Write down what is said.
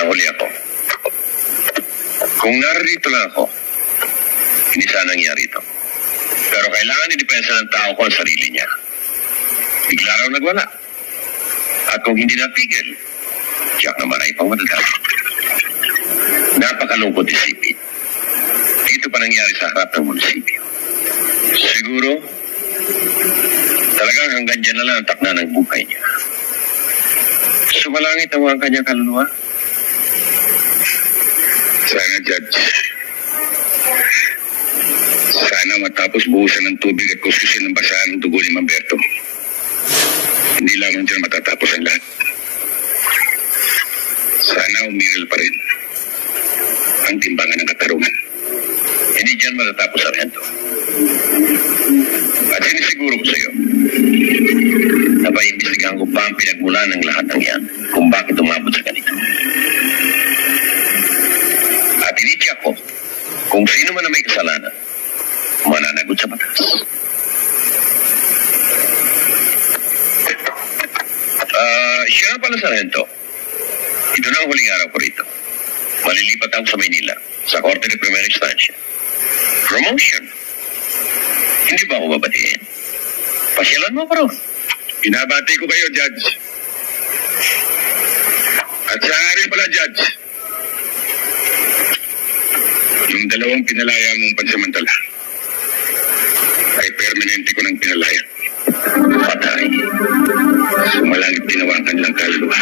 Nahuli ako. Kung naririto lang ako, hindi sana nangyari ito. Pero kailangan i-depensa ng tao ko ang sarili niya. Bigla raw nagwala. At kung hindi napigil, tiyak naman ay pang madadali. Napakalungkot isipin. Dito pa nangyari sa harap ng munisipyo. Siguro, talagang hanggang dyan na lang ang takna ng buhay niya. Sumalangit ang kanyang kaluluwa. Sana, Judge. Sana matapos buhusan ng tubig at kuskusin ng basahan ng dugo ni Mamberto. Hindi lamang dyan matatapos ang lahat. Sana umiral pa rin ang timbangan ng katarungan. Hindi dyan matatapos, Sargento. At sinisiguro ko sa iyo, napaimbestigahan ko pa ang pinagmula ng lahat ng yan kung bakit umabot sa ganito. At initiyak ko kung sino man na may kasalanan, mananagot sa batas. Siya nga pala, Sargento. Ito na ang huling araw ko rito. Malilipat ako sa Maynila, sa Korte de Primera Instancia. Promotion. Hindi ba ako babatiin? Pasyalan mo pa ron. Binabati ko kayo, Judge. At sa rin pala, Judge, yung dalawang pinalaya mong pansamantala ay permanente ko ng pinalaya. Patay. Sumalangit ginawa ang kanilang kaluluwa.